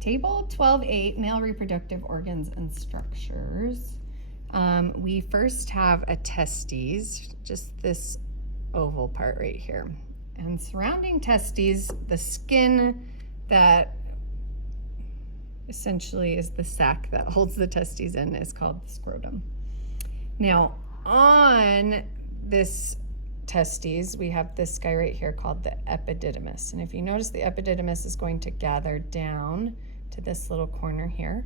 Table 12.8, male reproductive organs and structures. We first have a testes, just this oval part right here. And surrounding testes, the skin that essentially is the sac that holds the testes in is called the scrotum. Now, on this testes, we have this guy right here called the epididymis. And if you notice, the epididymis is going to gather down to this little corner here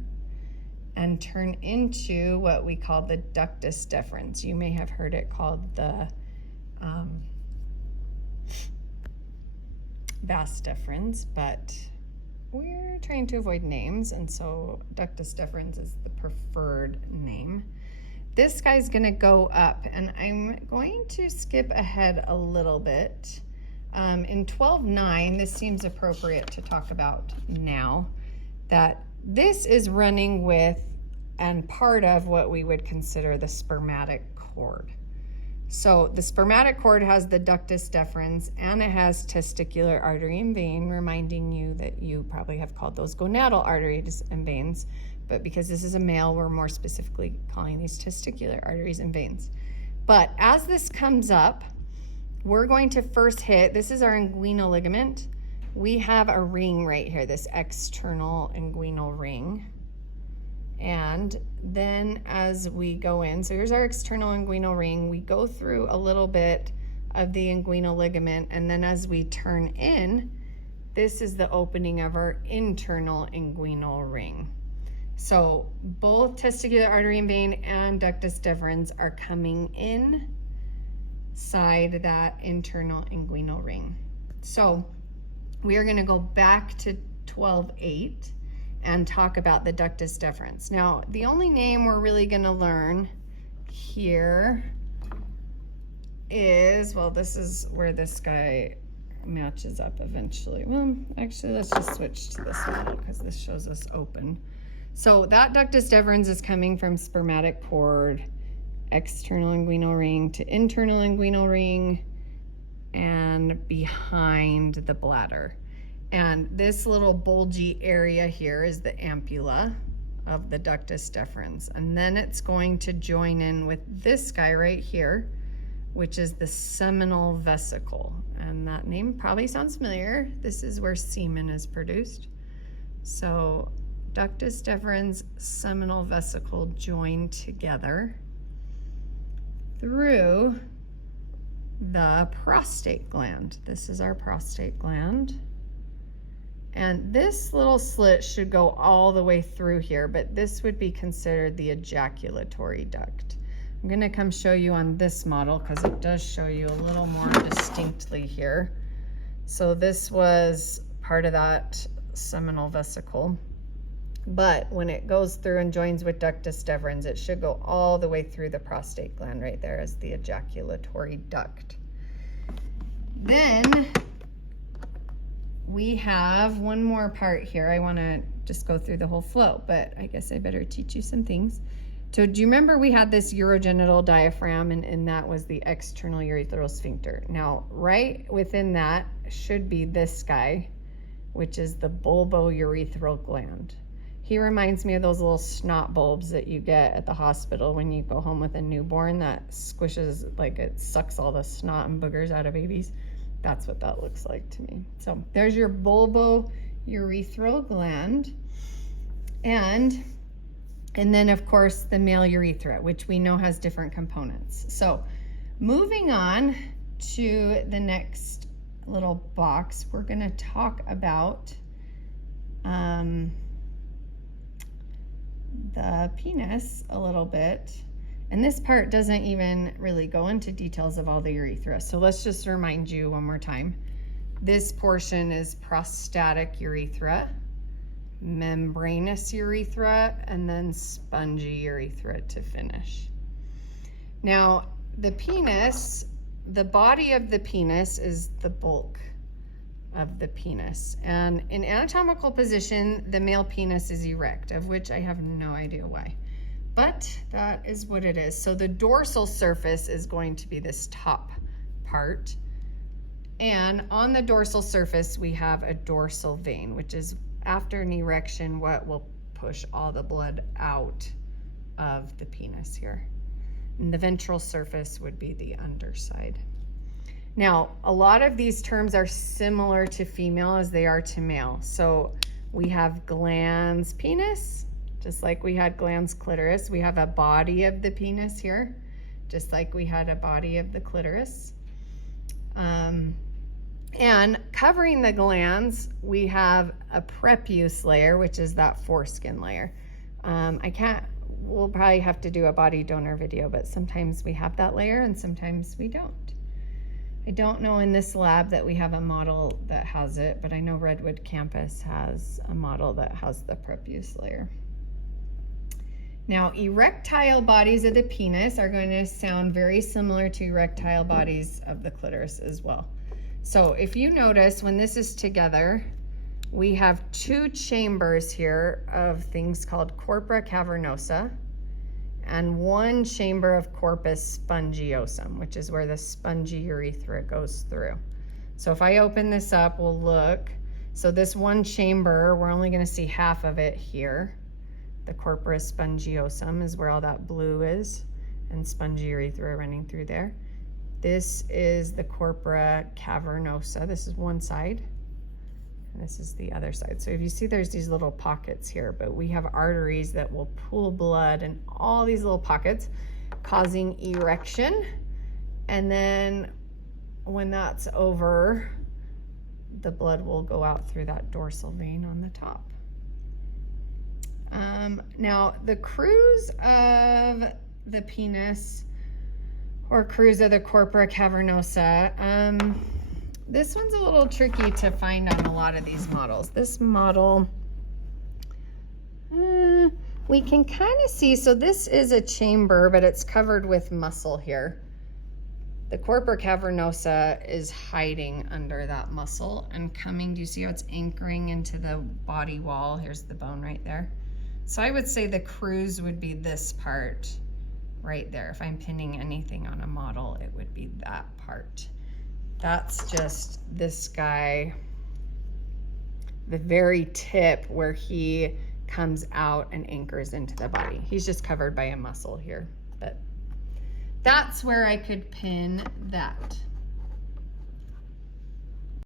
and turn into what we call the ductus deferens. You may have heard it called the vas deferens, but we're trying to avoid names, and so ductus deferens is the preferred name. This guy's gonna go up, and I'm going to skip ahead a little bit. In 12.9, this seems appropriate to talk about now, that this is running with and part of what we would consider the spermatic cord. So the spermatic cord has the ductus deferens and it has testicular artery and vein, reminding you that you probably have called those gonadal arteries and veins, but because this is a male, we're more specifically calling these testicular arteries and veins. But as this comes up, we're going to first hit, this is our inguinal ligament. We have a ring right here, this external inguinal ring. And then as we go in, so here's our external inguinal ring, we go through a little bit of the inguinal ligament, and then as we turn in, this is the opening of our internal inguinal ring. So both testicular artery and vein and ductus deferens are coming inside that internal inguinal ring. So we are gonna go back to 12.8 and talk about the ductus deferens. Now, the only name we're really gonna learn here is, well, this is where this guy matches up eventually. Well, actually, let's just switch to this one because this shows us open. So that ductus deferens is coming from spermatic cord, external inguinal ring to internal inguinal ring, and behind the bladder. And this little bulgy area here is the ampulla of the ductus deferens. And then it's going to join in with this guy right here, which is the seminal vesicle. And that name probably sounds familiar. This is where semen is produced. So ductus deferens, seminal vesicle join together through the prostate gland. This is our prostate gland. And this little slit should go all the way through here, but this would be considered the ejaculatory duct. I'm gonna come show you on this model because it does show you a little more distinctly here. So this was part of that seminal vesicle, but when it goes through and joins with ductus deferens, it should go all the way through the prostate gland right there as the ejaculatory duct. Then we have one more part here. I want to just go through the whole flow, but I guess I better teach you some things. So do you remember we had this urogenital diaphragm, and that was the external urethral sphincter. Now, right within that should be this guy, which is the bulbourethral gland. He reminds me of those little snot bulbs that you get at the hospital when you go home with a newborn that squishes, like it sucks all the snot and boogers out of babies. That's what that looks like to me. So there's your bulbourethral gland. And then of course the male urethra, which we know has different components. So moving on to the next little box, we're gonna talk about the penis a little bit. And this part doesn't even really go into details of all the urethra. So let's just remind you one more time. This portion is prostatic urethra, membranous urethra, and then spongy urethra to finish. Now, the penis, the body of the penis is the bulk of the penis. And in anatomical position, the male penis is erect, of which I have no idea why. But that is what it is. So the dorsal surface is going to be this top part. And on the dorsal surface, we have a dorsal vein, which is after an erection, what will push all the blood out of the penis here. And the ventral surface would be the underside. Now, a lot of these terms are similar to female as they are to male. So we have glans penis, just like we had glans clitoris. We have a body of the penis here, just like we had a body of the clitoris. And covering the glands, we have a prepuce layer, which is that foreskin layer. We'll probably have to do a body donor video, but sometimes we have that layer and sometimes we don't. I don't know in this lab that we have a model that has it, but I know Redwood campus has a model that has the prepuce layer. Now, erectile bodies of the penis are going to sound very similar to erectile bodies of the clitoris as well. So if you notice, when this is together, we have two chambers here of things called corpora cavernosa and one chamber of corpus spongiosum, which is where the spongy urethra goes through. So if I open this up, we'll look. So this one chamber, we're only going to see half of it here. The corpora spongiosum is where all that blue is, and spongy urethra running through there. This is the corpora cavernosa. This is one side, and this is the other side. So if you see, there's these little pockets here, but we have arteries that will pool blood in all these little pockets, causing erection. And then when that's over, the blood will go out through that dorsal vein on the top. Now, the crus of the penis, or crus of the corpora cavernosa, this one's a little tricky to find on a lot of these models. This model, we can kind of see, so this is a chamber, but it's covered with muscle here. The corpora cavernosa is hiding under that muscle and coming, do you see how it's anchoring into the body wall? Here's the bone right there. So I would say the crus would be this part right there. If I'm pinning anything on a model, it would be that part. That's just this guy, the very tip where he comes out and anchors into the body. He's just covered by a muscle here, but that's where I could pin that.